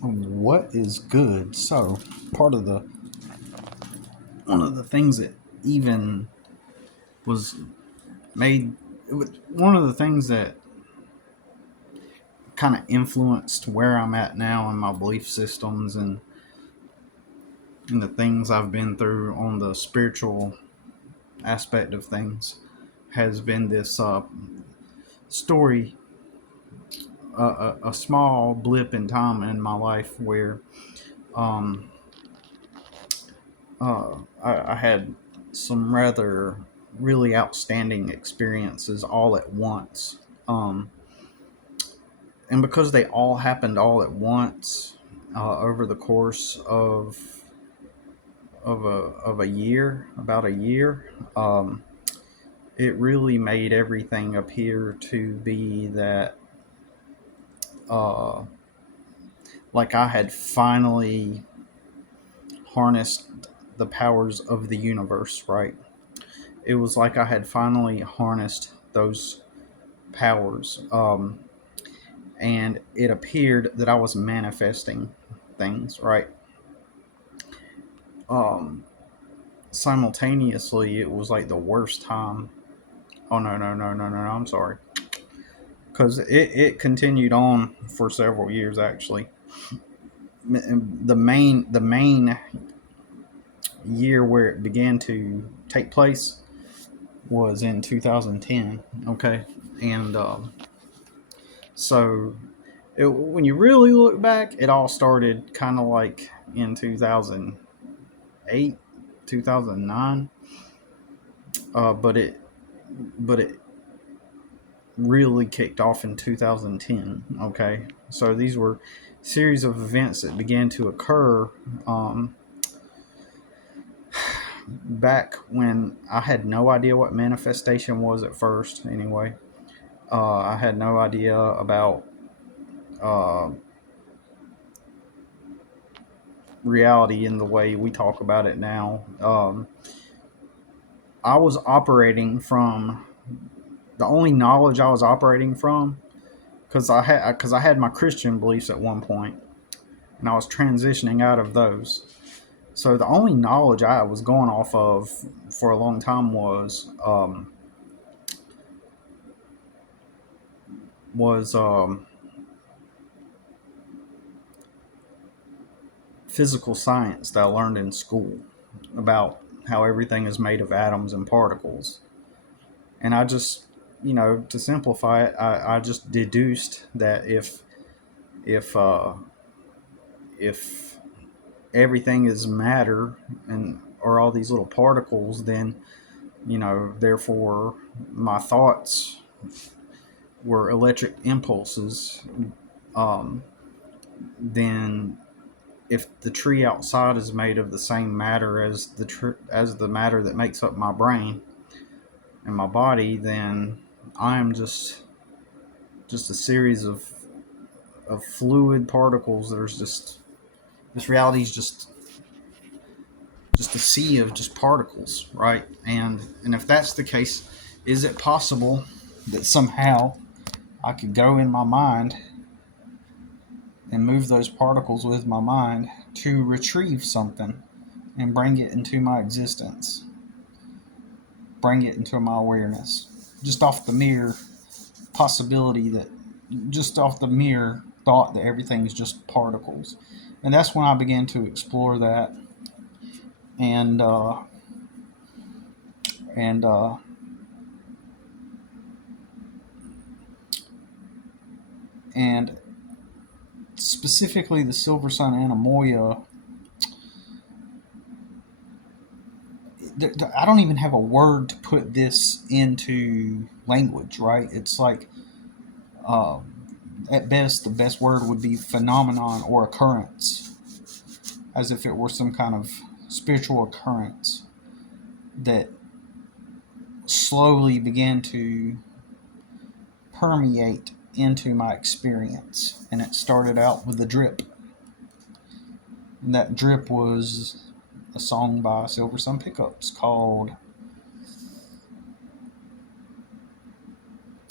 What is good? So, part of the one of the things that even was made, one of the things that kind of influenced where I'm at now in my belief systems and the things I've been through on the spiritual aspect of things has been this story, a small blip in time in my life where um, I had some rather really outstanding experiences all at once. Um, and because they all happened all at once over the course of a year, about a year, it really made everything appear to be that uh, like I had finally harnessed the powers of the universe. Right, it was like I had finally harnessed those powers. And it appeared that I was manifesting things, right? Um, Simultaneously, it was like the worst time. Oh, no, no, no, no, no, no, I'm sorry. Because it continued on for several years, actually. The main year where it began to take place was in 2010. Okay. And so when you really look back, it all started kind of like in 2008, 2009. But it really kicked off in 2010. Okay, so these were series of events that began to occur back when I had no idea what manifestation was at first. Anyway, I had no idea about uh, reality in the way we talk about it now. I was operating from the only knowledge I was operating from because I had my Christian beliefs at one point, and I was transitioning out of those. So the only knowledge I was going off of for a long time was physical science that I learned in school about how everything is made of atoms and particles. And I just, to simplify it, I just deduced that if if everything is matter and or all these little particles, then therefore my thoughts were electric impulses. Um, then if the tree outside is made of the same matter as as the matter that makes up my brain and my body, then I am just a series of fluid particles. There's just this reality is just a sea of just particles, right? And if that's the case, is it possible that somehow I could go in my mind and move those particles with my mind to retrieve something and bring it into my existence, bring it into my awareness, just off the mere possibility that, just off the mere thought that everything is just particles. And that's when I began to explore that, and and and specifically the silver sun anemoia. I don't even have a word to put this into language, right? It's like, at best, the best word would be phenomenon or occurrence, as if it were some kind of spiritual occurrence that slowly began to permeate into my experience. And it started out with a drip. And that drip was a song by Silver Sun Pickups called,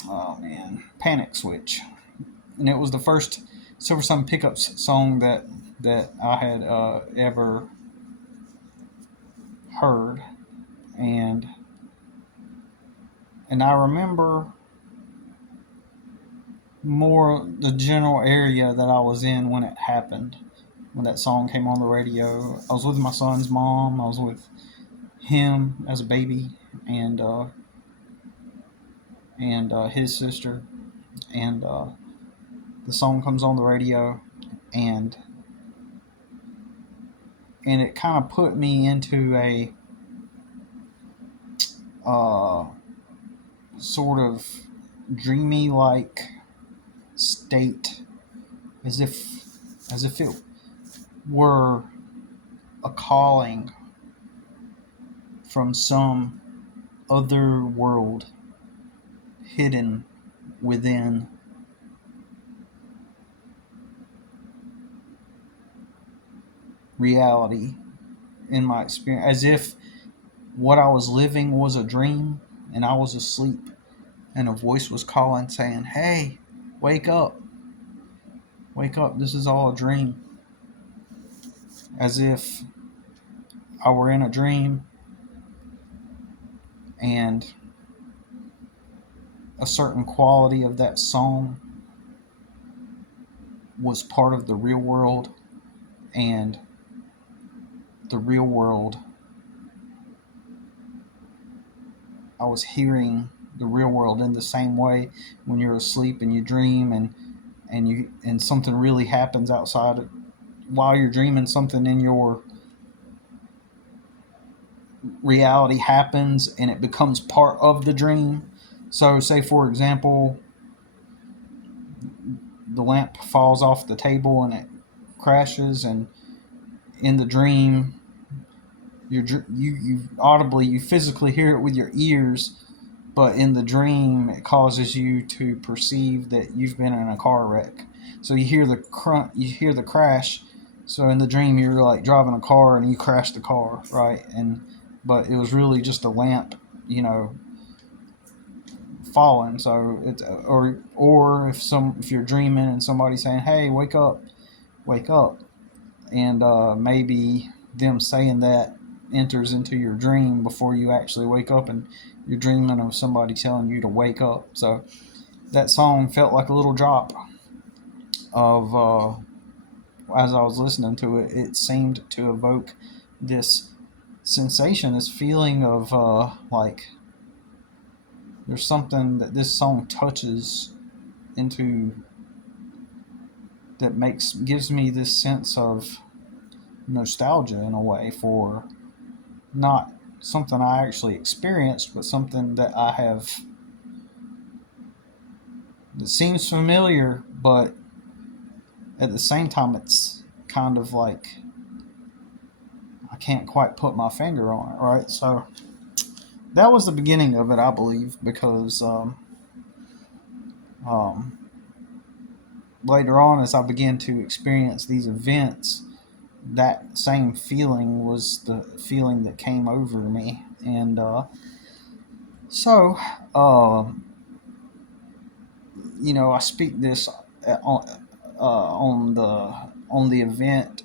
oh man, Panic Switch. And it was the first Silver Sun Pickups song that I had ever heard, and I remember more the general area that I was in when it happened. When that song came on the radio, I was with my son's mom. I was with him as a baby, and his sister, and the song comes on the radio, and it kind of put me into a uh, sort of dreamy like state, as if it were a calling from some other world hidden within reality, in my experience, as if what I was living was a dream and I was asleep, and a voice was calling saying, "Hey, wake up, wake up, this is all a dream." As if I were in a dream, and a certain quality of that song was part of the real world, and the real world, I was hearing the real world in the same way when you're asleep and you dream, and something really happens outside while you're dreaming. Something in your reality happens and it becomes part of the dream. So say for example, the lamp falls off the table and it crashes, and in the dream you audibly, you physically hear it with your ears, but in the dream it causes you to perceive that you've been in a car wreck. So you hear the you hear the crash. So in the dream you're like driving a car and you crash the car, right? And but it was really just a lamp, you know, falling. So it's, or if you're dreaming and somebody's saying, "Hey, wake up," and maybe them saying that enters into your dream before you actually wake up, and you're dreaming of somebody telling you to wake up. So that song felt like a little drop of as I was listening to it, it seemed to evoke this sensation, this feeling of like there's something that this song touches into, that gives me this sense of nostalgia in a way, for not something I actually experienced, but something that I have, that seems familiar, but at the same time it's kind of like I can't quite put my finger on it, right? So that was the beginning of it, I believe, because um, later on, as I began to experience these events, that same feeling was the feeling that came over me. And so, uh, I speak this on the event,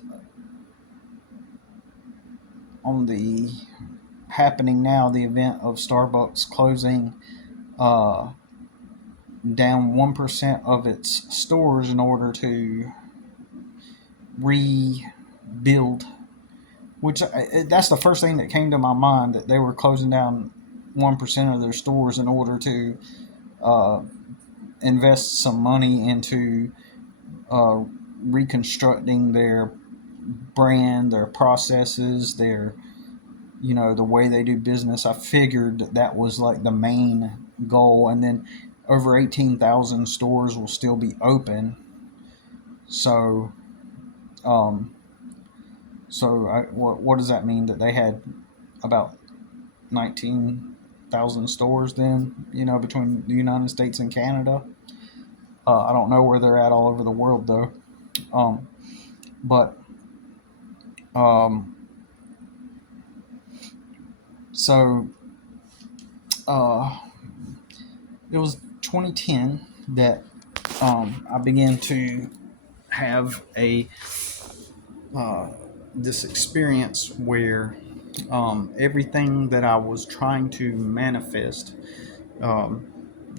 on the happening now, the event of Starbucks closing uh, down 1% of its stores in order to rebuild. Which that's the first thing that came to my mind, that they were closing down 1% of their stores in order to uh, invest some money into uh, reconstructing their brand, their processes, their, the way they do business. I figured that was like the main goal, and then over 18,000 stores will still be open. So, um, what does that mean? That they had about 19,000 stores then, between the United States and Canada. I don't know where they're at all over the world though. Um, but um, so uh, it was 2010 that I began to have a this experience where everything that I was trying to manifest, um,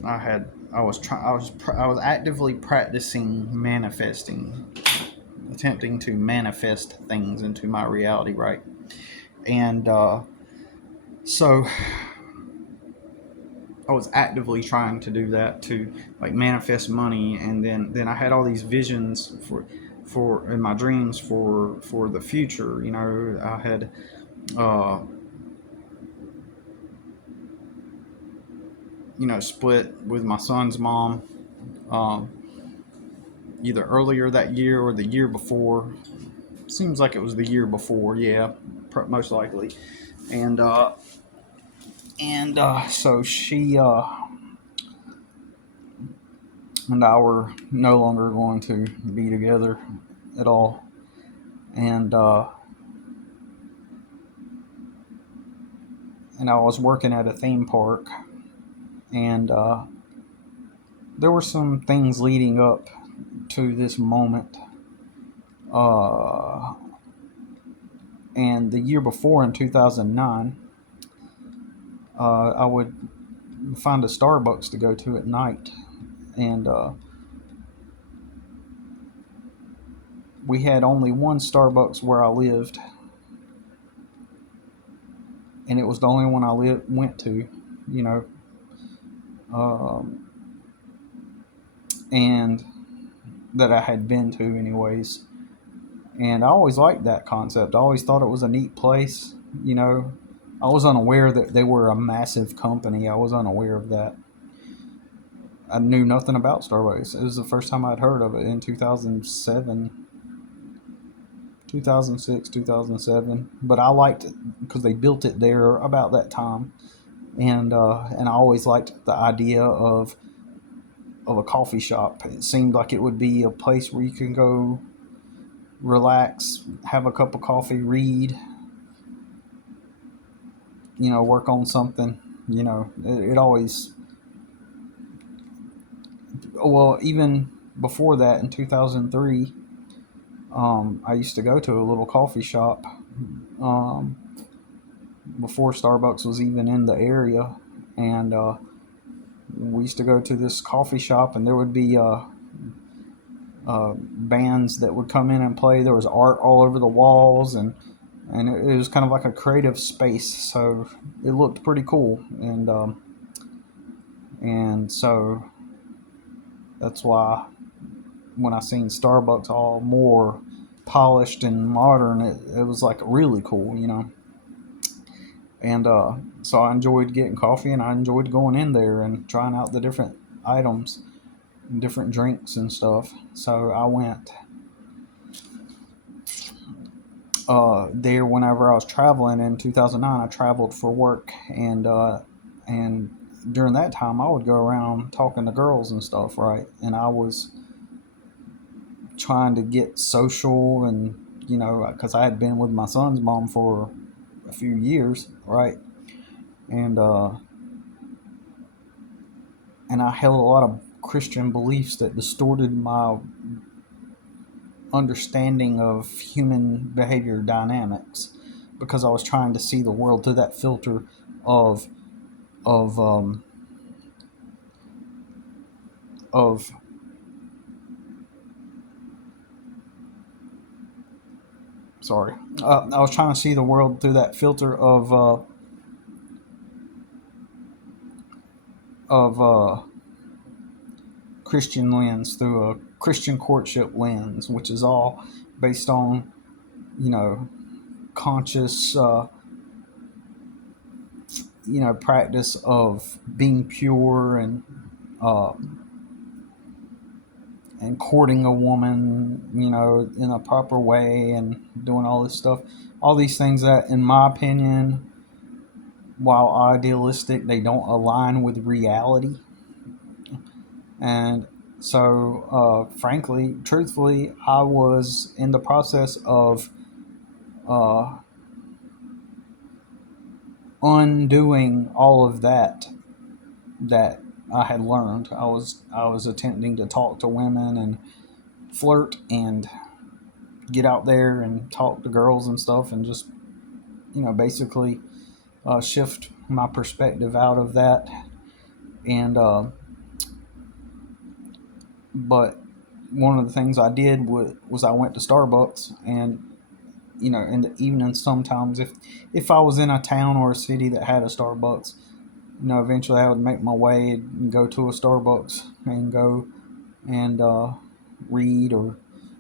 I was actively practicing manifesting, attempting to manifest things into my reality, right? And so I was actively trying to do that, to like manifest money, and then I had all these visions for in my dreams for the future. You know, I had uh, split with my son's mom, um, either earlier that year or the year before. Seems like it was the year before, yeah, most likely. And so she and I were no longer going to be together at all. And and I was working at a theme park, and there were some things leading up to this moment. Uh, and the year before, in 2009, I would find a Starbucks to go to at night, and we had only one Starbucks where I lived, and it was the only one I went to, you know, um, and that I had been to anyways. And I always liked that concept. I always thought it was a neat place. You know, I was unaware that they were a massive company. I was unaware of that. I knew nothing about Starbucks. It was the first time I'd heard of it in 2007, 2006, 2007. But I liked it because they built it there about that time. And I always liked the idea of a coffee shop. It seemed like it would be a place where you can go relax, have a cup of coffee, read, work on something. It always, well, even before that in 2003, I used to go to a little coffee shop um, before Starbucks was even in the area. And we used to go to this coffee shop, and there would be bands that would come in and play. There was art all over the walls, and it was kind of like a creative space, so it looked pretty cool. And so that's why when I seen Starbucks all more polished and modern, it was like really cool. And so I enjoyed getting coffee, and I enjoyed going in there and trying out the different items, different drinks and stuff. So I went there whenever I was traveling in 2009. I traveled for work, and during that time I would go around talking to girls and stuff, right? And I was trying to get social, and because I had been with my son's mom for a few years, right? And and I held a lot of Christian beliefs that distorted my understanding of human behavior dynamics, because I was trying to see the world through that filter of of um, of sorry, I was trying to see the world through that filter of Christian lens, through a Christian courtship lens, which is all based on you know conscious practice of being pure, uh, and courting a woman, in a proper way, and doing all this stuff. All these things that, in my opinion, while idealistic, they don't align with reality. And so, frankly, truthfully, I was in the process of uh, undoing all of that I had learned. I was attempting to talk to women, flirt and get out there and talk to girls and stuff, and just basically shift my perspective out of that. And but one of the things I did was I went to Starbucks, and in the evening sometimes, if I was in a town or a city that had a Starbucks, eventually I would make my way and go to a Starbucks and go and read, or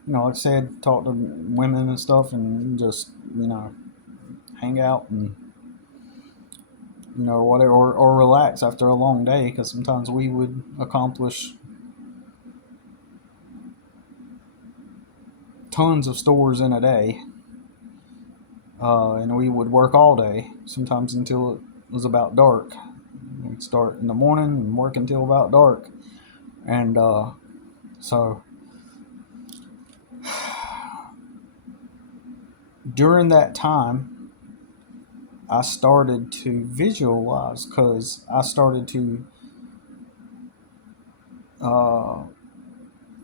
like I said, talk to women and stuff, and just hang out and whatever, or relax after a long day, because sometimes we would accomplish tons of stores in a day, and we would work all day, sometimes until it was about dark. We'd start in the morning and work until about dark, and so during that time, I started to visualize, because I started to uh,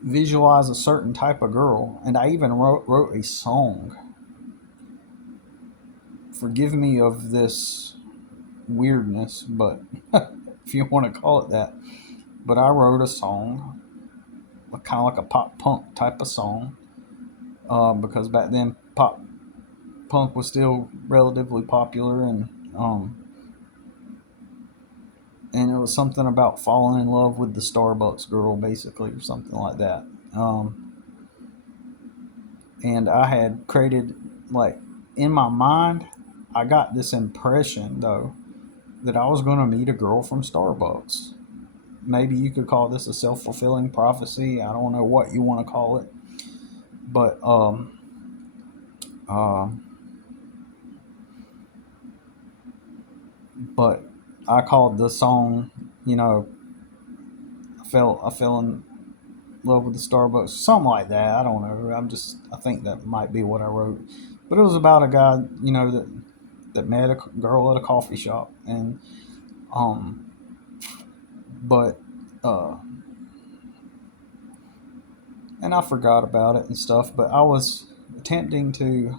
visualize a certain type of girl, and I even wrote a song. Forgive me of this weirdness, but if you want to call it that. But I wrote a song, kind of like a pop punk type of song, because back then pop punk was still relatively popular, and it was something about falling in love with the Starbucks girl, basically, or something like that. And I had created, like, in my mind, I got this impression, though, that I was going to meet a girl from Starbucks. Maybe you could call this a self-fulfilling prophecy. I don't know what you want to call it. But uh, but I called the song, I fell in love with the Starbucks, something like that. I don't know. I think that might be what I wrote. But it was about a guy, that met a girl at a coffee shop, and um, but uh, and I forgot about it and stuff. But I was attempting to,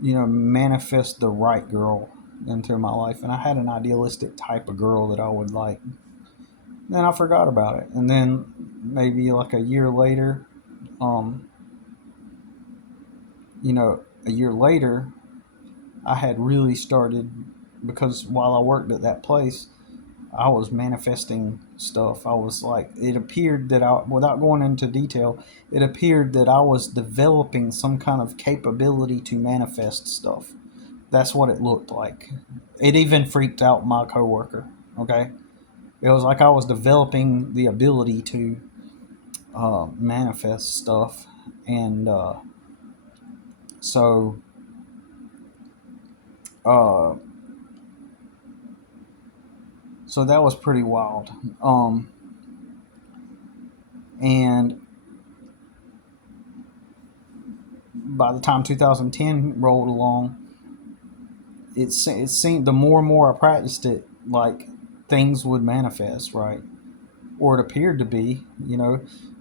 manifest the right girl into my life, and I had an idealistic type of girl that I would like. Then I forgot about it, and then maybe like a year later, um, a year later, I had really started, because while I worked at that place, I was manifesting stuff. I was like, it appeared that without going into detail, it appeared that I was developing some kind of capability to manifest stuff. That's what it looked like. It even freaked out my coworker. Okay, it was like I was developing the ability to manifest stuff, and so uh, so that was pretty wild. And by the time 2010 rolled along, it seemed, the more and more I practiced it, like, things would manifest, right? Or it appeared to be.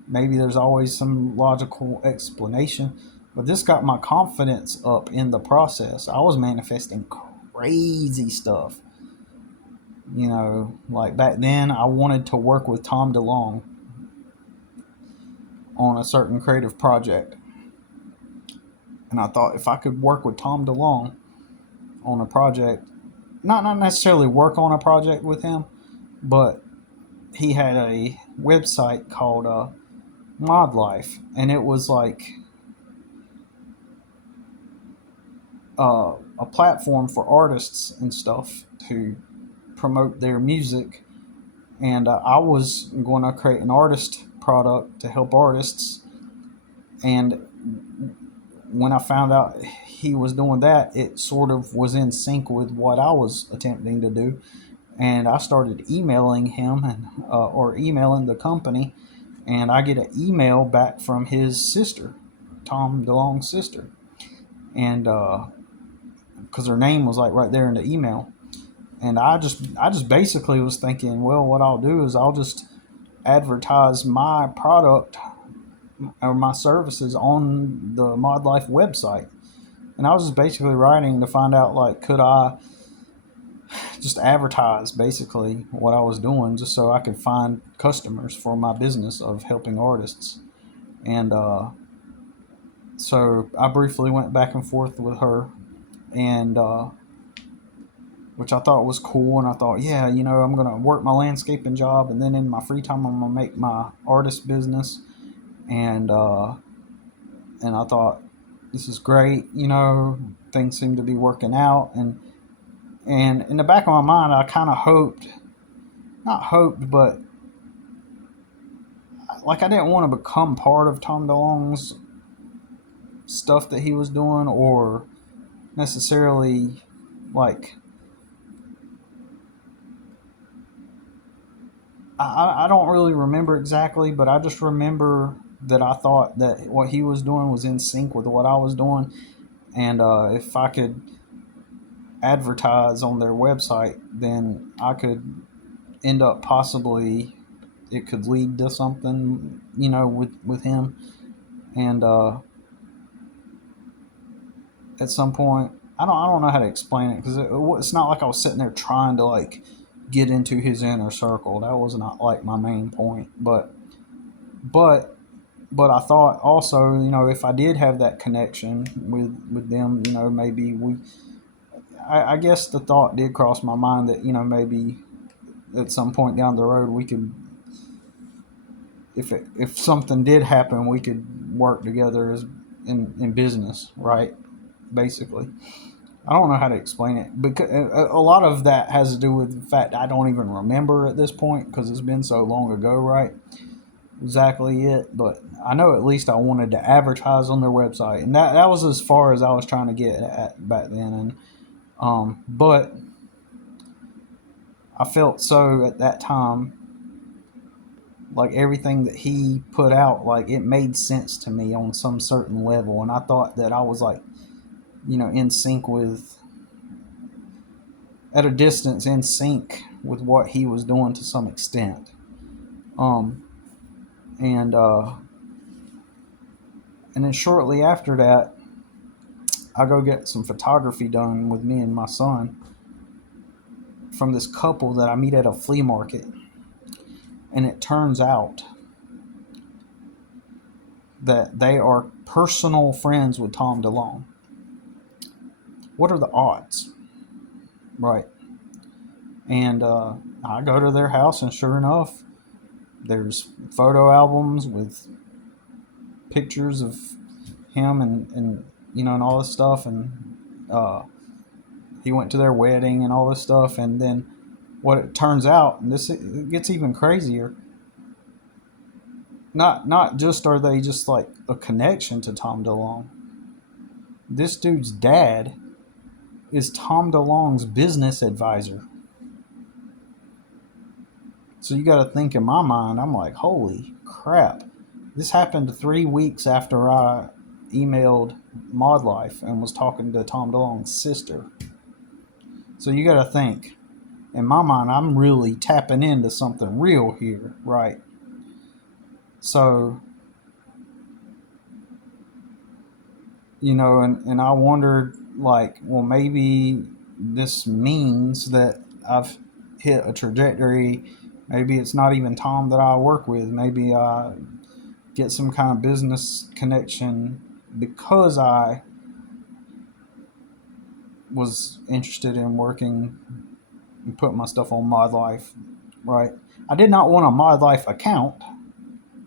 Maybe there's always some logical explanation, but this got my confidence up in the process. I was manifesting crazy stuff. Like back then, I wanted to work with Tom DeLonge on a certain creative project. And I thought, if I could work with Tom DeLonge on a project, not necessarily work on a project with him, but he had a website called Mod Life, and it was like a platform for artists and stuff to promote their music. And I was going to create an artist product to help artists. And when I found out he was doing that, it sort of was in sync with what I was attempting to do. And I started emailing him, or emailing the company, and I get an email back from his sister, Tom DeLonge's sister, and because her name was like right there in the email. And I just basically was thinking, well, what I'll do is I'll just advertise my product or my services on the Mod Life website. And I was just basically writing to find out, like, could I just advertise basically what I was doing just so I could find customers for my business of helping artists. And so I briefly went back and forth with her, and which I thought was cool. And I thought, yeah, I'm going to work my landscaping job, and then in my free time, I'm going to make my artist business. And, and I thought, this is great. Things seem to be working out. And in the back of my mind, I kind of not hoped, but like I didn't want to become part of Tom DeLonge's stuff that he was doing, or necessarily like I don't really remember exactly, but I just remember that I thought that what he was doing was in sync with what I was doing, and if I could advertise on their website, then I could end up possibly it could lead to something, with him, and at some point. I don't know how to explain it, because it's not like I was sitting there trying to like get into his inner circle. That was not like my main point. But but I thought also, if I did have that connection with them, maybe I guess the thought did cross my mind that, maybe at some point down the road we could, if something did happen, we could work together as in business, right? Basically. I don't know how to explain it, because a lot of that has to do with the fact I don't even remember at this point, because it's been so long ago, right? Exactly it. But I know at least I wanted to advertise on their website, and that was as far as I was trying to get at back then. And but I felt so at that time, like everything that he put out, like it made sense to me on some certain level, and I thought that I was like, in sync with, at a distance, in sync with what he was doing to some extent. Um, and and then shortly after that, I go get some photography done with me and my son from this couple that I meet at a flea market. And it turns out that they are personal friends with Tom DeLonge. What are the odds? Right. And I go to their house, and sure enough, there's photo albums with pictures of him, and all this stuff. And he went to their wedding and all this stuff. And then what it turns out, and this it gets even crazier, not just are they just like a connection to Tom DeLonge. This dude's dad is Tom DeLonge's business advisor. So you got to think, in my mind, I'm like, holy crap. This happened 3 weeks after I emailed Mod Life and was talking to Tom DeLonge's sister. So you got to think, in my mind, I'm really tapping into something real here, right? So, and I wondered, like, well, maybe this means that I've hit a trajectory. Maybe it's not even Tom that I work with. Maybe I get some kind of business connection because I was interested in working and putting my stuff on Mod Life, right? I did not want a Mod Life account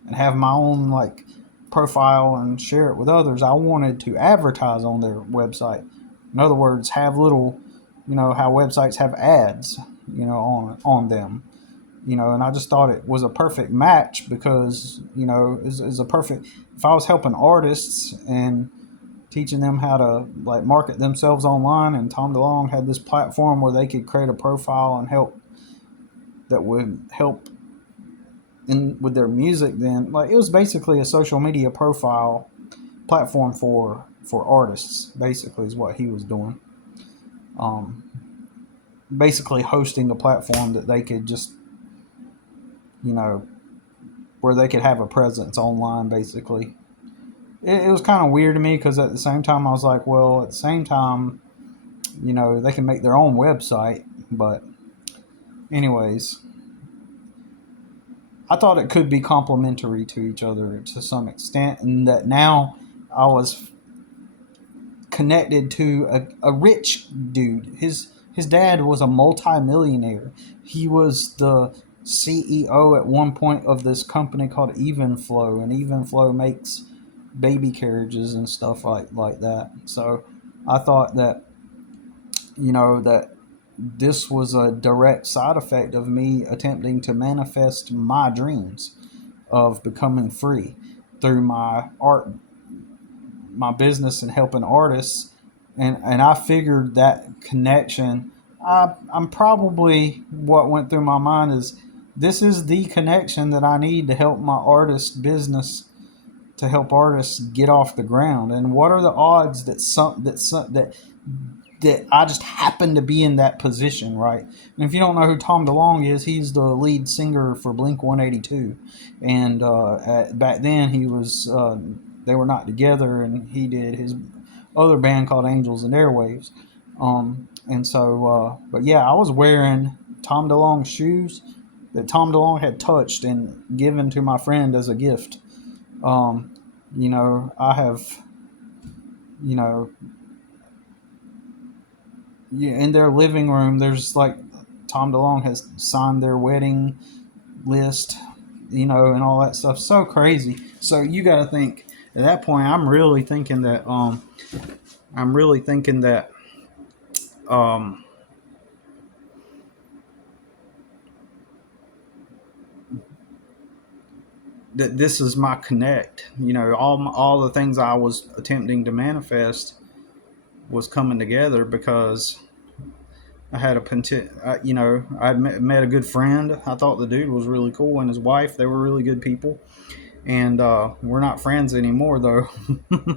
and have my own like profile and share it with others. I wanted to advertise on their website. In other words, have little, how websites have ads, on them. And I just thought it was a perfect match, because, is a perfect, if I was helping artists and teaching them how to like market themselves online, and Tom DeLonge had this platform where they could create a profile and help, that would help in with their music, then like it was basically a social media profile platform for artists, basically, is what he was doing. Um, Basically hosting a platform that they could just, you know, where they could have a presence online, basically. It was kind of weird to me because at the same time I was like, well, at the same time, they can make their own website. But anyways, I thought it could be complementary to each other to some extent, and that now I was connected to a rich dude. His dad was a multimillionaire. He was the CEO at one point of this company called Evenflow, and Evenflow makes baby carriages and stuff like that. So I thought that that this was a direct side effect of me attempting to manifest my dreams of becoming free through my art, my business, and helping artists. And I figured that connection. I'm probably, what went through my mind is, this is the connection that I need to help my artist business, to help artists get off the ground. And what are the odds that I just happen to be in that position, right? And if you don't know who Tom DeLonge is, he's the lead singer for Blink 182, and back then he was they were not together, and he did his other band called Angels and Airwaves. And so, but yeah, I was wearing Tom DeLonge's shoes that Tom DeLonge had touched and given to my friend as a gift. Um, I have, you know, in their living room, there's like Tom DeLonge has signed their wedding list, and all that stuff. So crazy. So you got to think at that point. I'm really thinking that um, that this is my connect. All the things I was attempting to manifest was coming together because I had I met a good friend. I thought the dude was really cool, and his wife. They were really good people, and we're not friends anymore, though.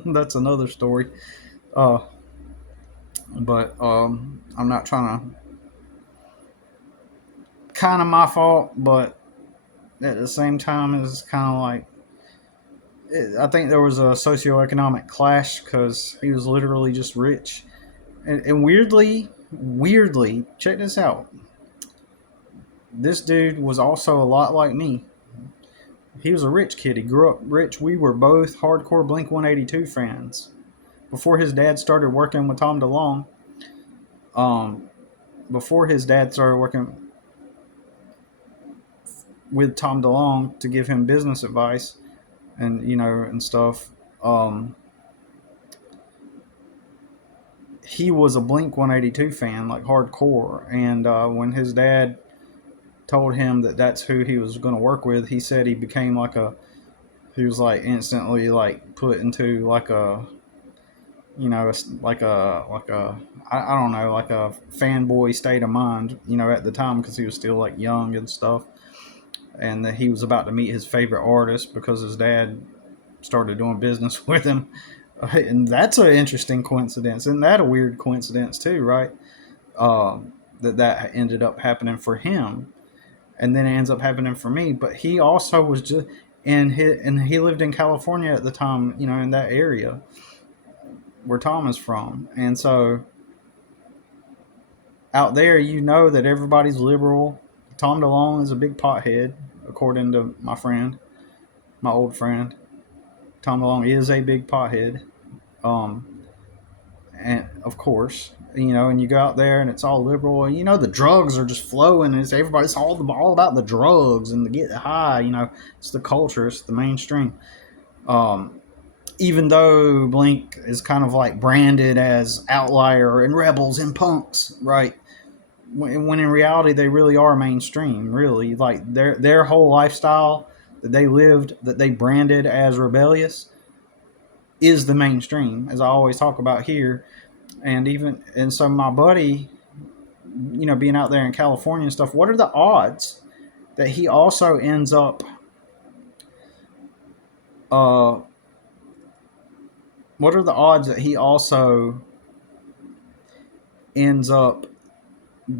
That's another story. Uh, but I'm not trying to. Kind of my fault, but at the same time, it's kind of like, I think there was a socioeconomic clash because he was literally just rich, and weirdly, check this out. This dude was also a lot like me. He was a rich kid. He grew up rich. We were both hardcore Blink 182 fans. Before his dad started working with Tom DeLonge, um, before his dad started working with Tom DeLonge to give him business advice and and stuff, um, he was a Blink 182 fan, like hardcore. And when his dad told him that that's who he was going to work with, he said he became like he was like instantly like put into like a I don't know, like a fanboy state of mind, at the time, because he was still like young and stuff, and that he was about to meet his favorite artist because his dad started doing business with him. And that's an interesting coincidence. Isn't that a weird coincidence too, right? That ended up happening for him, and then it ends up happening for me. But he also was just, and he lived in California at the time, in that area where Tom is from. And so out there, that everybody's liberal. Tom DeLonge is a big pothead, according to my old friend. Tom DeLonge is a big pothead. Um, and of course, and you go out there and it's all liberal, and the drugs are just flowing, and everybody's all about the drugs and the get high. It's the culture, it's the mainstream. Um, Even though Blink is kind of like branded as outlier and rebels and punks, right? When in reality they really are mainstream. Really, like their whole lifestyle that they lived, that they branded as rebellious, is the mainstream, as I always talk about here. And so my buddy, being out there in California and stuff, what are the odds that he also ends up uh what are the odds that he also ends up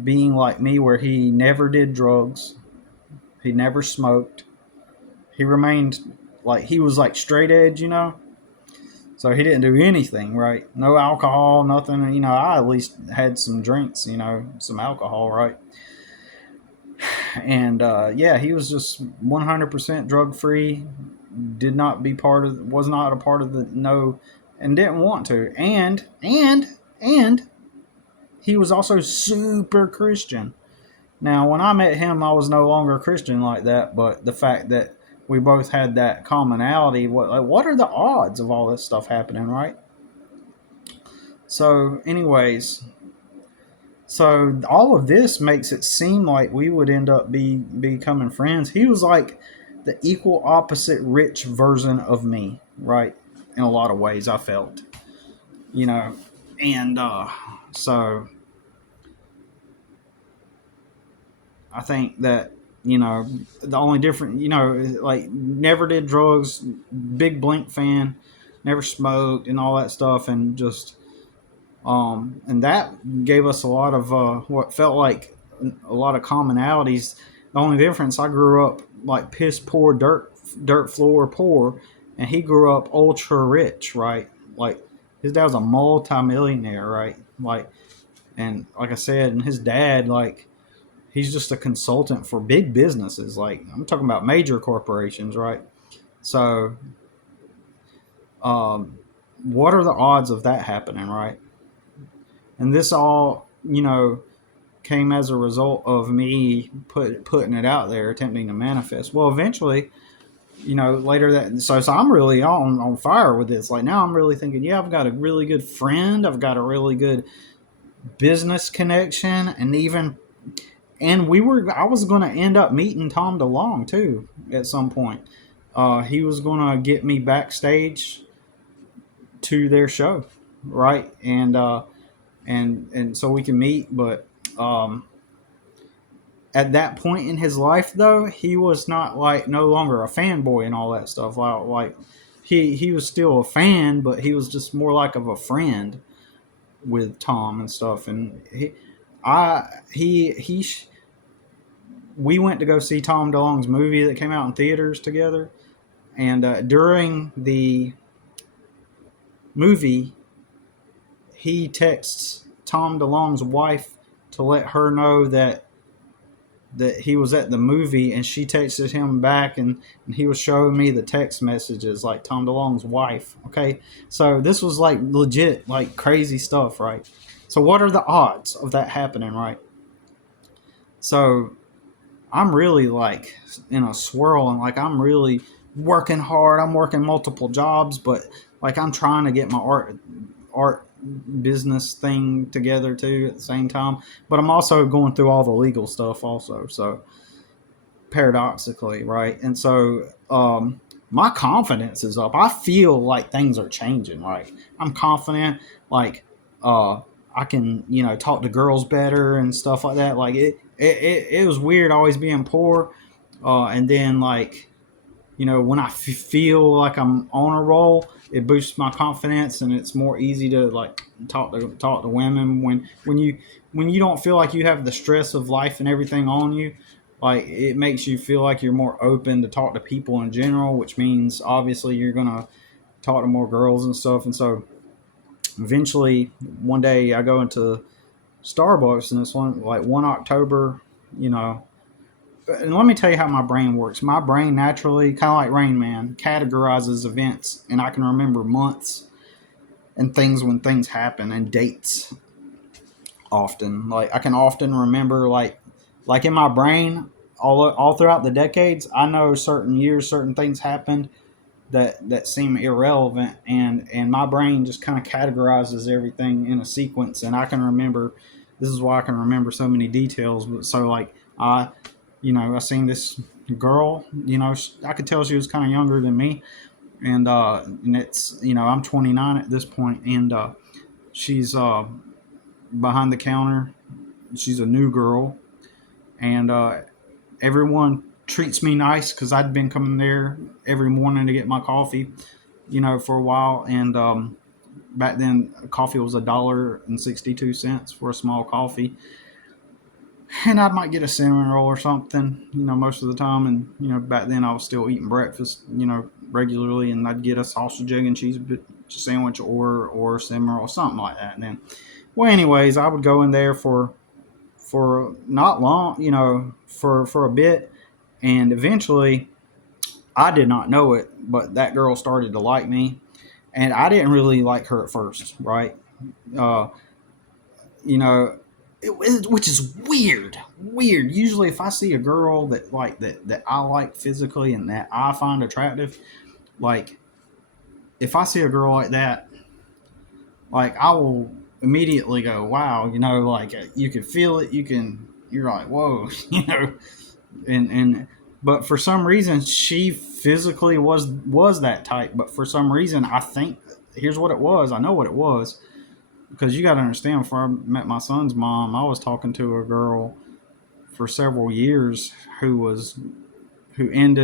being like me, where he never did drugs, he never smoked, He remained like he was like straight edge, you know. So he didn't do anything, right? No alcohol, nothing. You know, I at least had some drinks, you know, some alcohol, right? And yeah, he was just 100% drug free. Did not be part of, was not a part of the no, and didn't want to. And he was also super Christian. Now, when I met him, I was no longer a Christian like that, but the fact that we both had that commonality, what are the odds of all this stuff happening, right? So, anyways, so all of this makes it seem like we would end up becoming friends. He was like the equal opposite rich version of me, right? In a lot of ways, I felt, you know, and so I think that, you know, the only different, you know, like never did drugs, big Blink fan, never smoked and all that stuff, and just and that gave us a lot of what felt like a lot of commonalities. The only difference, I grew up like piss poor, dirt floor poor, and he grew up ultra rich, right? Like his dad was a multi-millionaire, right? Like, and like I said, and his dad, like, he's just a consultant for big businesses. Like, I'm talking about major corporations, right? So, um, what are the odds of that happening, right? And this all, you know, came as a result of me putting it out there, attempting to manifest. Well, eventually, you know, later that, so I'm really on fire with this. Like now, I'm really thinking, yeah, I've got a really good friend, I've got a really good business connection, and even and I was going to end up meeting Tom DeLonge too at some point. He was going to get me backstage to their show, right? And so we can meet. But at that point in his life, though, he was not like no longer a fanboy and all that stuff. Like he was still a fan, but he was just more like of a friend with Tom and stuff. And he we went to go see Tom DeLonge's movie that came out in theaters together. And during the movie, he texts Tom DeLonge's wife to let her know that he was at the movie, and she texted him back, and he was showing me the text messages, like Tom DeLonge's wife. Okay, so this was like legit, like crazy stuff, right? So what are the odds of that happening, right? So I'm really like in a swirl, and like I'm really working hard. I'm working multiple jobs, but like I'm trying to get my art business thing together too at the same time. But I'm also going through all the legal stuff also. So paradoxically, right? And so my confidence is up. I feel like things are changing, right? I'm confident, like uh, I can, you know, talk to girls better and stuff like that. Like it was weird always being poor, and then like, you know, when I feel like I'm on a roll, it boosts my confidence, and it's more easy to like talk to women when you don't feel like you have the stress of life and everything on you. Like it makes you feel like you're more open to talk to people in general, which means obviously you're gonna talk to more girls and stuff. And so eventually, one day I go into Starbucks, and it's one October, you know. And let me tell you how my brain works. My brain naturally, kind of like Rain Man, categorizes events, and I can remember months and things when things happen, and dates often. Like I can often remember, like in my brain, all throughout the decades, I know certain years, certain things happened that seem irrelevant, and my brain just kind of categorizes everything in a sequence, and I can remember. This is why I can remember so many details. But so like I seen this girl. You know, I could tell she was kind of younger than me, and it's, you know, I'm 29 at this point, and she's behind the counter. She's a new girl, and everyone treats me nice because I'd been coming there every morning to get my coffee, you know, for a while. And back then, coffee was $1.62 for a small coffee. and I might get a cinnamon roll or something, most of the time. And back then I was still eating breakfast, regularly, and I'd get a sausage, egg, and cheese sandwich or cinnamon roll, something like that. And then, well, anyways, I would go in there for not long, for a bit, and eventually, I did not know it, but that girl started to like me, and I didn't really like her at first, right? Uh, you know, which is weird. Weird. Usually, if I see a girl that I like physically and that I find attractive, like if I see a girl like that, like I will immediately go, "Wow!" Like you can feel it. You're like, "Whoa!" And but for some reason, she physically was that type. But for some reason, I think here's what it was. I know what it was because you got to understand. Before I met my son's mom, I was talking to a girl for several years who was trying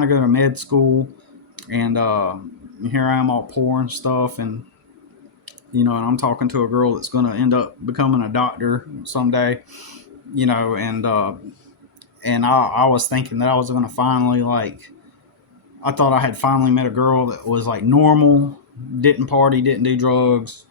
to go to med school, and here I am all poor and stuff, and and I'm talking to a girl that's going to end up becoming a doctor someday, and I was thinking that I was going to finally I thought I had finally met a girl that was like normal, didn't party, didn't do drugs.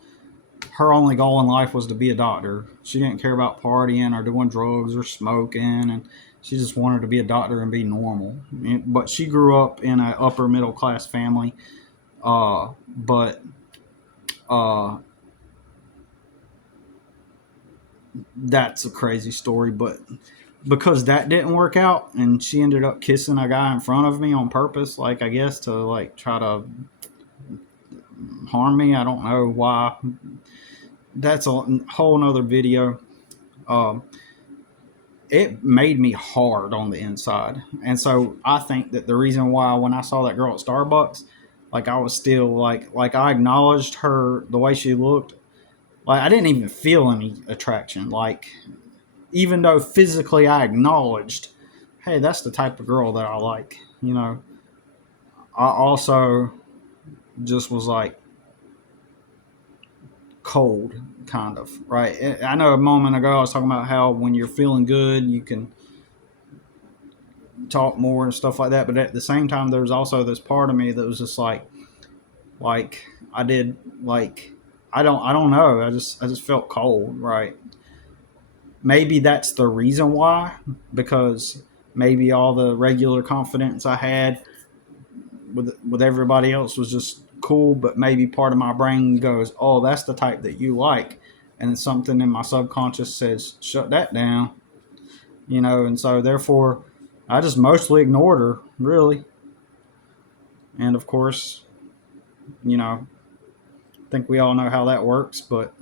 Her only goal in life was to be a doctor. She didn't care about partying or doing drugs or smoking, and she just wanted to be a doctor and be normal. But she grew up in an upper middle class family. But uh, That's a crazy story. But because that didn't work out, and she ended up kissing a guy in front of me on purpose, like I guess to try to harm me. I don't know why. That's a whole nother video. Um, it made me hard on the inside. And so I think that the reason why when I saw that girl at Starbucks, like I was still like I acknowledged her the way she looked. Like I didn't even feel any attraction. Like even though physically I acknowledged, hey, that's the type of girl that I like. I also just was like cold, kind of, right? I know a moment ago I was talking about how when you're feeling good, you can talk more and stuff like that. But at the same time, there was also this part of me that was just like I did, like I don't know. I just felt cold, right? Maybe that's the reason why, because maybe all the regular confidence I had with everybody else was just cool, but maybe part of my brain goes, "Oh, that's the type that you like," and then something in my subconscious says, "Shut that down," and so therefore, I just mostly ignored her, really. And of course, I think we all know how that works. But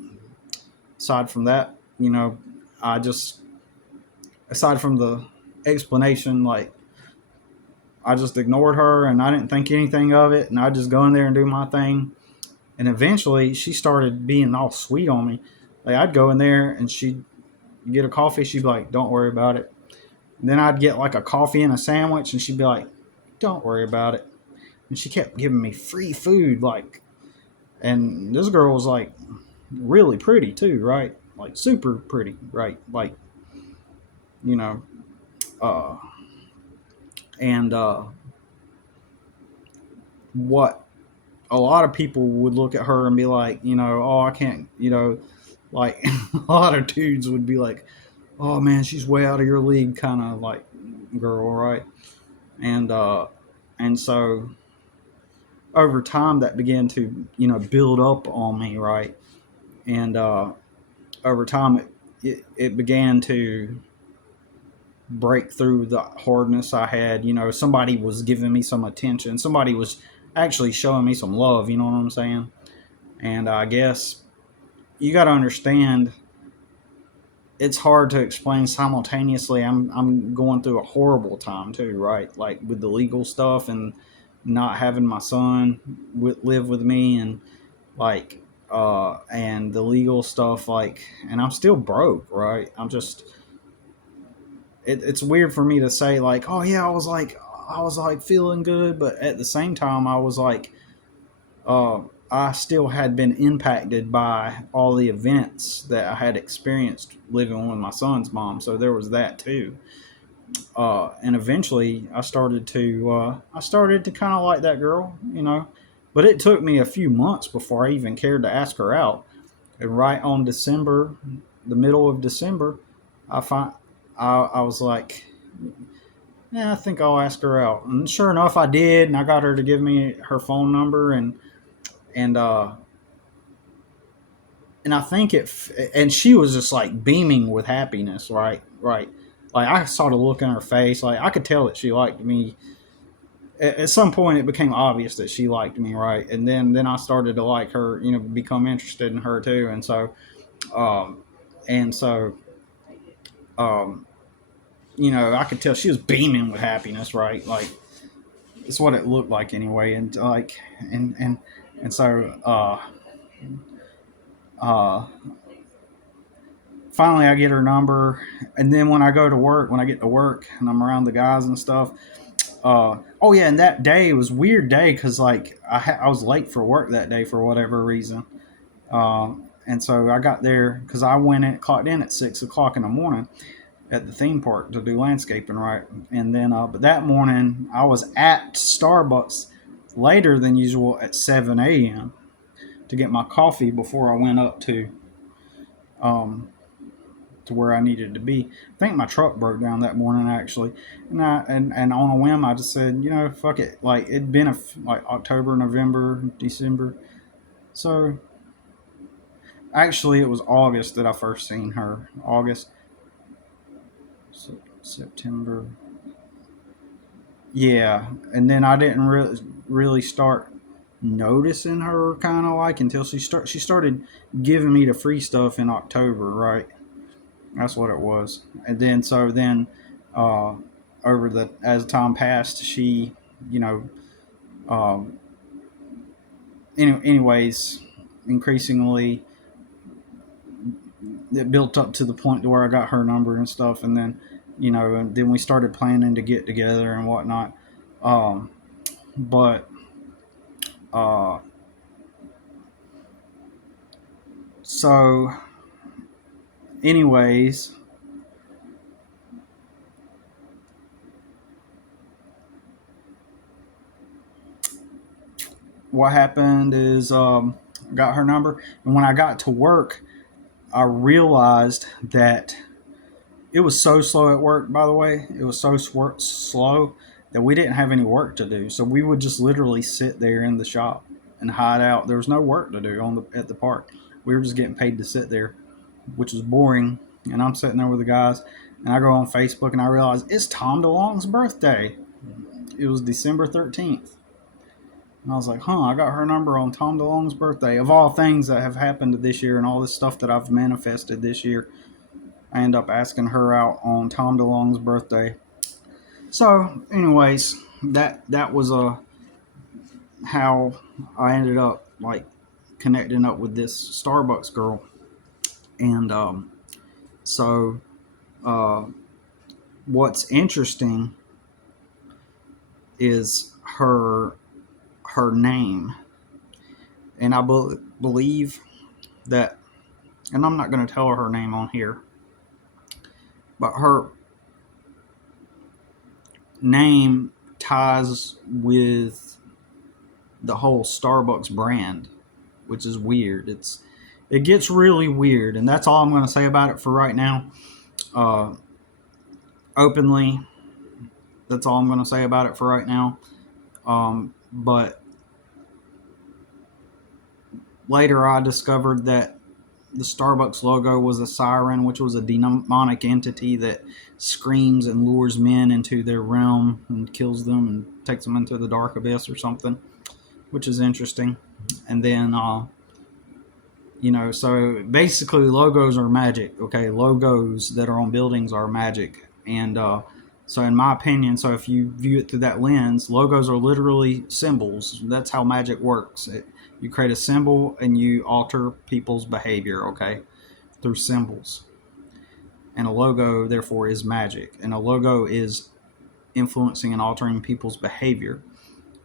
aside from that, I just aside from the explanation, like I just ignored her and I didn't think anything of it, and I just go in there and do my thing. And eventually, she started being all sweet on me. Like I'd go in there and she'd get a coffee. She'd be like, "Don't worry about it." And then I'd get like a coffee and a sandwich, and she'd be like, "Don't worry about it." And she kept giving me free food, and this girl was like really pretty too, right? Like super pretty, right? Like you know, uh, and what a lot of people would look at her and be like, "Oh, I can't," like a lot of dudes would be like, "Oh man, she's way out of your league," kind of like girl, right? And and so over time, that began to build up on me, right? And over time, it began to break through the hardness I had. Somebody was giving me some attention. Somebody was actually showing me some love. You know what I'm saying? And I guess you got to understand it's hard to explain simultaneously. I'm going through a horrible time too, right? Like with the legal stuff and not having my son live with me, and and the legal stuff, and I'm still broke, right? It's weird for me to say like, oh yeah, I was like feeling good, but at the same time I was like I still had been impacted by all the events that I had experienced living with my son's mom. So there was that too. And eventually, I started to kind of like that girl, you know. But it took me a few months before I even cared to ask her out. And right on December, the middle of December, I find I was like, yeah, I think I'll ask her out. And sure enough, I did, and I got her to give me her phone number, and and I think and she was just like beaming with happiness, right, right. Like I saw the look in her face, like I could tell that she liked me. At some point, it became obvious that she liked me, right, and then I started to like her, you know, become interested in her too, um, and so um, you know, I could tell she was beaming with happiness, right, like it's what it looked like anyway, and like and so uh, finally I get her number, and then when I go to work, when I get to work and I'm around the guys and stuff, oh yeah, and that day was a weird day because like I was late for work that day for whatever reason, and so I got there because I went in, clocked in at 6 o'clock in the morning at the theme park to do landscaping, right, and then but that morning I was at Starbucks later than usual at 7 a.m. to get my coffee before I went up um, to where I needed to be. I think my truck broke down that morning actually, and on a whim I just said, you know, fuck it. Like it'd been like October, November, December. So actually, it was August that I first seen her. August, September. Yeah, and then I didn't really start noticing her kind of like until she started giving me the free stuff in October, right? That's what it was. And then uh, over the as time passed, she, you know, um, anyways, increasingly it built up to the point to where I got her number and stuff, and then you know, and then we started planning to get together and whatnot. Um, but uh, so, anyways, what happened is I got her number, and when I got to work, I realized that it was so slow at work. By the way, it was so slow that we didn't have any work to do. So we would just literally sit there in the shop and hide out. There was no work to do at the park. We were just getting paid to sit there, which was boring. And I'm sitting there with the guys, and I go on Facebook and I realize it's Tom DeLong's birthday. It was December 13th. And I was like, huh, I got her number on Tom DeLong's birthday. Of all things that have happened this year and all this stuff that I've manifested this year, I end up asking her out on Tom DeLong's birthday. So, anyways, that was how I ended up like connecting up with this Starbucks girl, and so uh, what's interesting is her name, and I believe that, and I'm not going to tell her name on here, but her name ties with the whole Starbucks brand, which is weird. It gets really weird, and that's all I'm going to say about it for right now. Uh, Openly, that's all I'm going to say about it for right now. But later, I discovered that the Starbucks logo was a siren, which was a demonic entity that screams and lures men into their realm and kills them and takes them into the dark abyss or something, which is interesting. And then you know, so basically logos are magic. Okay, logos that are on buildings are magic, and so in my opinion, so if you view it through that lens, logos are literally symbols. That's how magic works. You create a symbol and you alter people's behavior, okay, through symbols. And a logo therefore is magic, and a logo is influencing and altering people's behavior.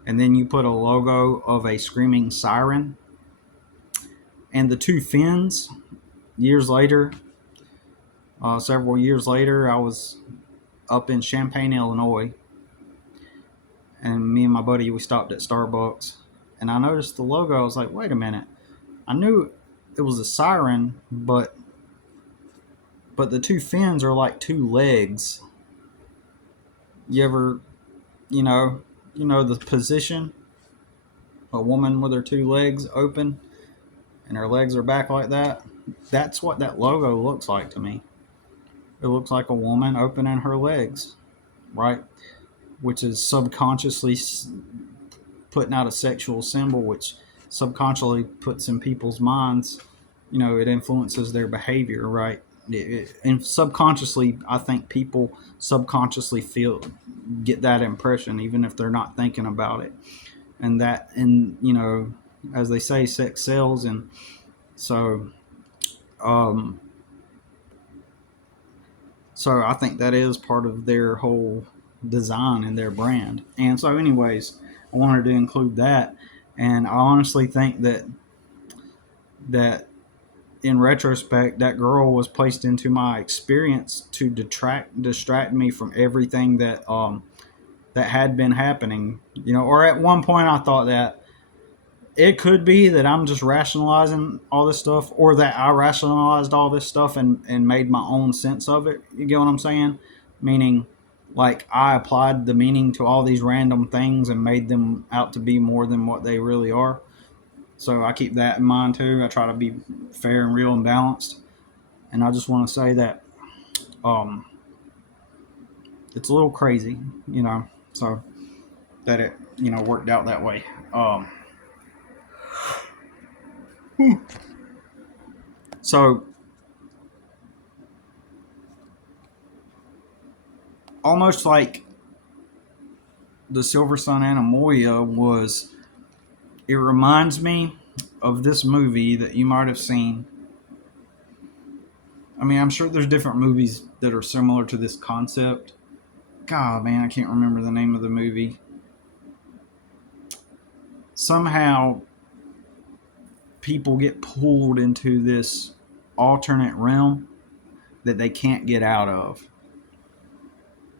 And then you put a logo of a screaming siren And the two fins, years later, several years later, I was up in Champaign, Illinois, and me and my buddy, we stopped at Starbucks, and I noticed the logo. I was like, wait a minute. I knew it was a siren, but the two fins are like two legs. You ever, you know, the position, a woman with her two legs open and her legs are back like that. That's what that logo looks like to me. It looks like a woman opening her legs, right? Which is subconsciously putting out a sexual symbol, which subconsciously puts in people's minds, it influences their behavior, right? And subconsciously, I think people subconsciously get that impression, even if they're not thinking about it. And as they say, sex sells. And so, um, so I think that is part of their whole design and their brand. And so, anyways, I wanted to include that. And I honestly think that in retrospect, that girl was placed into my experience to distract me from everything that had been happening. Or at one point I thought that it could be that I'm just rationalizing all this stuff, or that I rationalized all this stuff and made my own sense of it. You get what I'm saying? Meaning, like, I applied the meaning to all these random things and made them out to be more than what they really are. So I keep that in mind too. I try to be fair and real and balanced. And I just want to say that um, it's a little crazy, so that it, worked out that way. So almost like the Silver Sun anemoia it reminds me of this movie that you might have seen. I mean, I'm sure there's different movies that are similar to this concept. God, man, I can't remember the name of the movie. Somehow, people get pulled into this alternate realm that they can't get out of.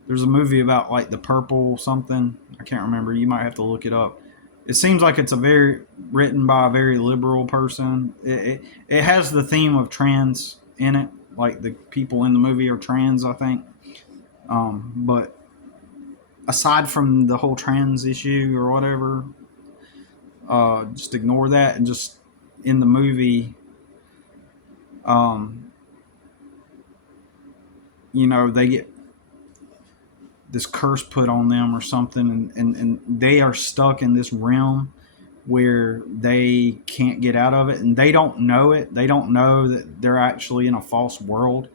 There's a movie about like the purple something. I can't remember. You might have to look it up. It seems like it's written by a very liberal person. It has the theme of trans in it. Like the people in the movie are trans, I think. But aside from the whole trans issue or whatever, just ignore that and just in the movie, um, they get this curse put on them or something, and they are stuck in this realm where they can't get out of it, and they don't know it. They don't know that they're actually in a false world,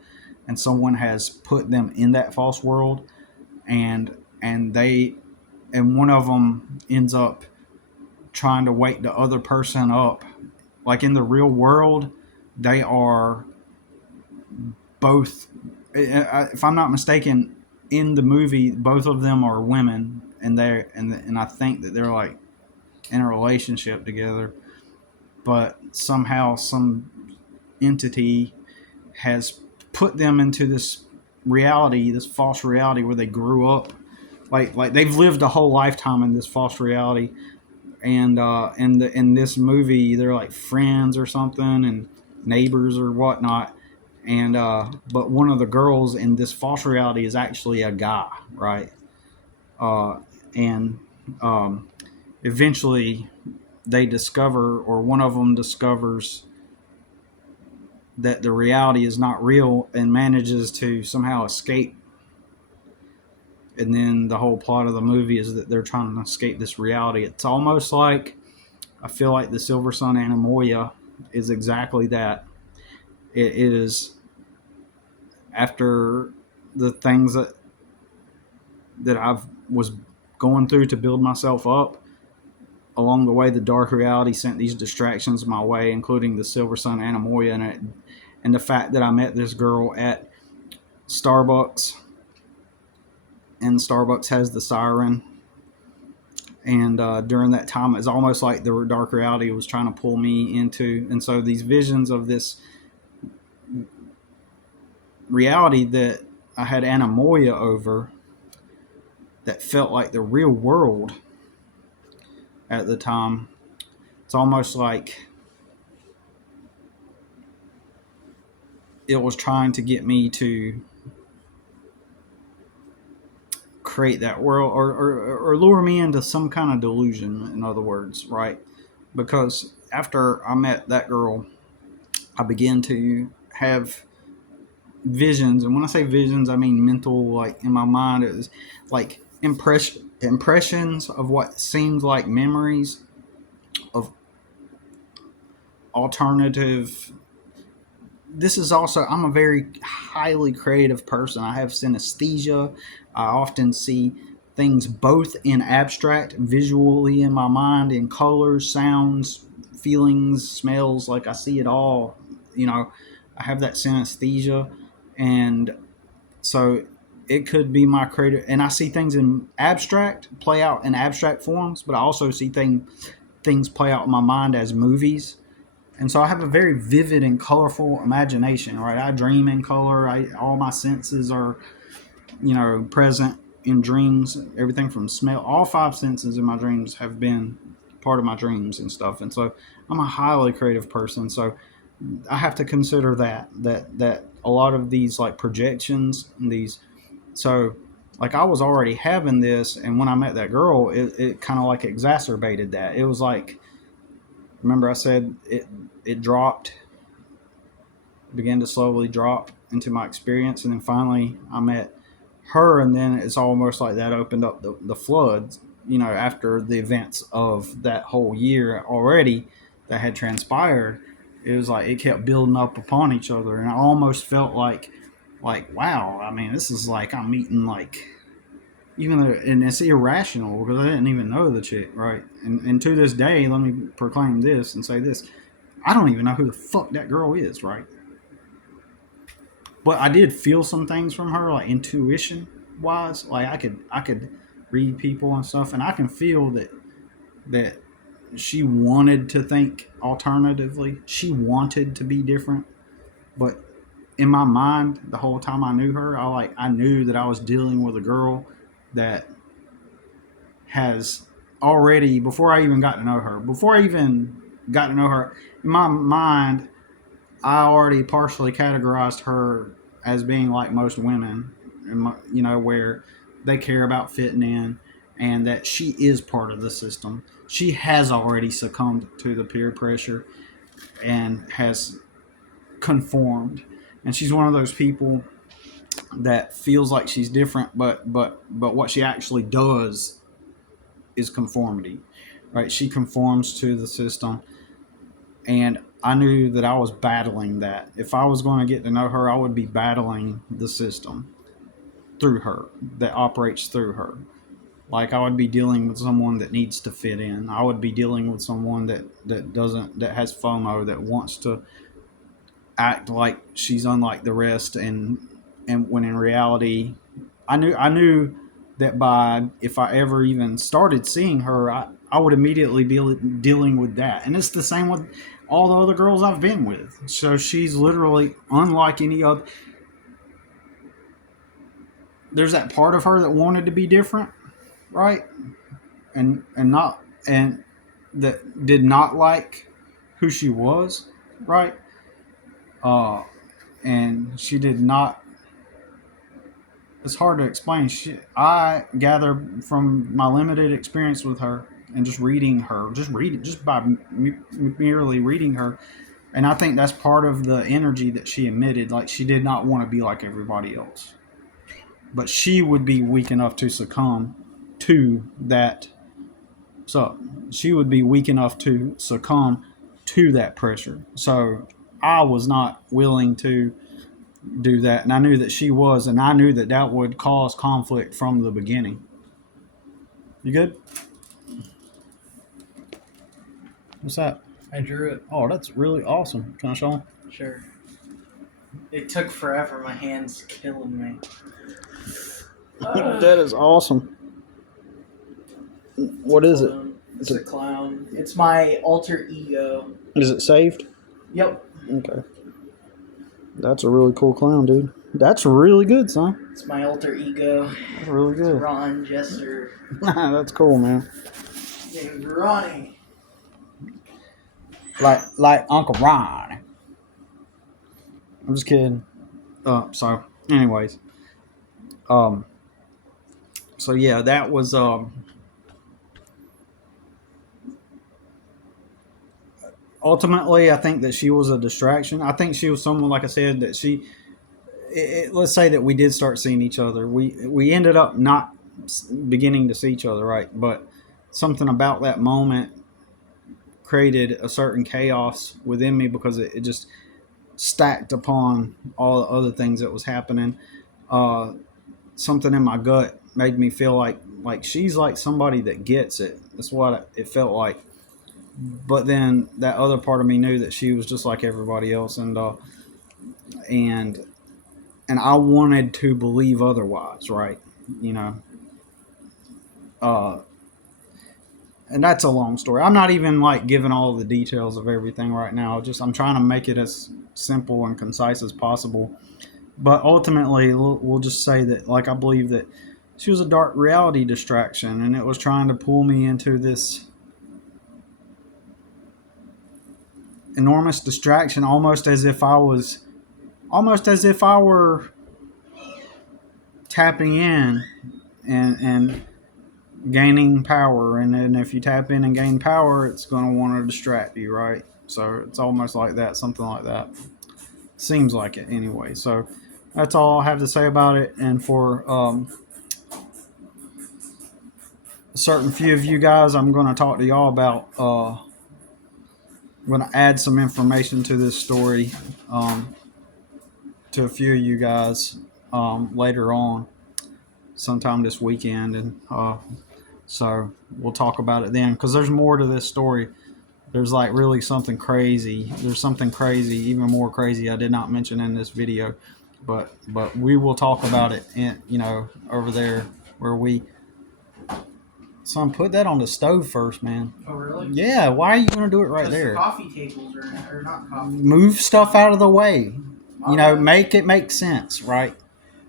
and someone has put them in that false world, and one of them ends up trying to wake the other person up. Like in the real world, they are both, if I'm not mistaken, in the movie, both of them are women, and I think that they're like in a relationship together, but somehow some entity has put them into this reality, this false reality where they grew up, like they've lived a whole lifetime in this false reality, and in this movie they're like friends or something and neighbors or whatnot, and but one of the girls in this false reality is actually a guy, right? And eventually they discover, or one of them discovers, that the reality is not real and manages to somehow escape. And then the whole plot of the movie is that they're trying to escape this reality. It's almost like, I feel like the Silver Sun anemoia is exactly that. It is, after the things that I've was going through to build myself up, along the way, the dark reality sent these distractions my way, including the Silver Sun anemoia, and the fact that I met this girl at Starbucks, and Starbucks has the siren, And during that time, it's almost like the dark reality was trying to pull me into. And so these visions of this reality that I had anemoia over, that felt like the real world at the time. It's almost like it was trying to get me to create that world, or lure me into some kind of delusion, in other words, right? Because after I met that girl, I began to have visions. And when I say visions, I mean mental, like in my mind, it was like impressions of what seemed like memories of alternative. This is also, I'm a very highly creative person. I have synesthesia. I often see things both in abstract, visually in my mind, in colors, sounds, feelings, smells. Like I see it all. You know, I have that synesthesia, and so it could be my creative. And I see things in abstract, play out in abstract forms, but I also see things play out in my mind as movies. And so I have a very vivid and colorful imagination, right? I dream in color. All my senses are, present in dreams. Everything from smell, all five senses in my dreams have been part of my dreams and stuff. And so I'm a highly creative person. So I have to consider that a lot of these like projections and these, so like I was already having this, and when I met that girl, it kind of like exacerbated that. It was like, remember I said it dropped, began to slowly drop into my experience, and then finally I met her, and then it's almost like that opened up the floods, after the events of that whole year already that had transpired. It was like it kept building up upon each other, and I almost felt like wow, I mean, this is like I'm meeting like, even though, and it's irrational because I didn't even know the chick, right? And to this day, let me proclaim this and say this: I don't even know who the fuck that girl is, right? But I did feel some things from her, like intuition wise. Like I could read people and stuff, and I can feel that she wanted to think alternatively. She wanted to be different, but in my mind, the whole time I knew her, I knew that I was dealing with a girl that has already, before I even got to know her, in my mind, I already partially categorized her as being like most women, where they care about fitting in, and that she is part of the system. She has already succumbed to the peer pressure and has conformed. And she's one of those people that feels like she's different, but what she actually does is conformity, right? She conforms to the system, and I knew that I was battling that. If I was going to get to know her, I would be battling the system through her, that operates through her. Like I would be dealing with someone that needs to fit in. I would be dealing with someone that doesn't, that has FOMO, that wants to act like she's unlike the rest, and when in reality, I knew that by, if I ever even started seeing her, I would immediately be dealing with that. And it's the same with all the other girls I've been with. So she's literally unlike any other. There's that part of her that wanted to be different, right? And not, and that did not like who she was, right? Uh, and she did not, it's hard to explain. I gather from my limited experience with her and just reading her, just by merely reading her, and I think that's part of the energy that she emitted. Like she did not want to be like everybody else, but she would be weak enough to succumb to that. So she would be weak enough to succumb to that pressure. So I was not willing to do that, and I knew that she was, and I knew that that would cause conflict from the beginning. You good? What's that? I drew it. Oh, that's really awesome. Can I show them? Sure. It took forever. My hand's killing me. That is awesome. What is it? It's a clown. It's my alter ego. Is it saved? Yep. Okay. That's a really cool clown, dude. That's really good, son. It's my alter ego. That's really It's good. Ron Jester. That's cool, man. Named Ronnie. Like Uncle Ron. I'm just kidding. So anyways. So yeah, that was ultimately I think that she was a distraction. I think she was someone, like I said, that let's say that we did start seeing each other. We ended up not beginning to see each other, right? But something about that moment created a certain chaos within me because it just stacked upon all the other things that was happening. Something in my gut made me feel like she's like somebody that gets it. That's what it felt like. But then that other part of me knew that she was just like everybody else, and I wanted to believe otherwise, right? You know, uh, and that's a long story. I'm not even like giving all the details of everything right now. Just I'm trying to make it as simple and concise as possible. But ultimately, we'll just say that, like, I believe that she was a dark reality distraction, and it was trying to pull me into this enormous distraction, almost as if I were tapping in and gaining power. And then if you tap in and gain power, it's going to want to distract you, right? So it's almost like that, something like that. Seems like it anyway. So that's all I have to say about it. And for a certain few of you guys, I'm going to talk to y'all about. I'm going to add some information to this story to a few of you guys later on, sometime this weekend, and so we'll talk about it then because there's more to this story. There's like really something crazy. There's something crazy, even more crazy I did not mention in this video, but we will talk about it in, over there where we. Son, put that on the stove first, man. Oh, really? Yeah, why are you going to do it right there? The coffee tables are not coffee. Move stuff out of the way. Make it make sense, right?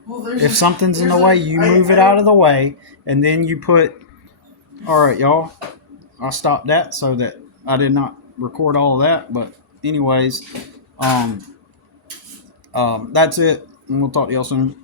Well, if something's in the way, you move it out of the way, and then you put. All right, y'all. I stopped that so that I did not record all of that. But anyways, that's it. And we'll talk to y'all soon.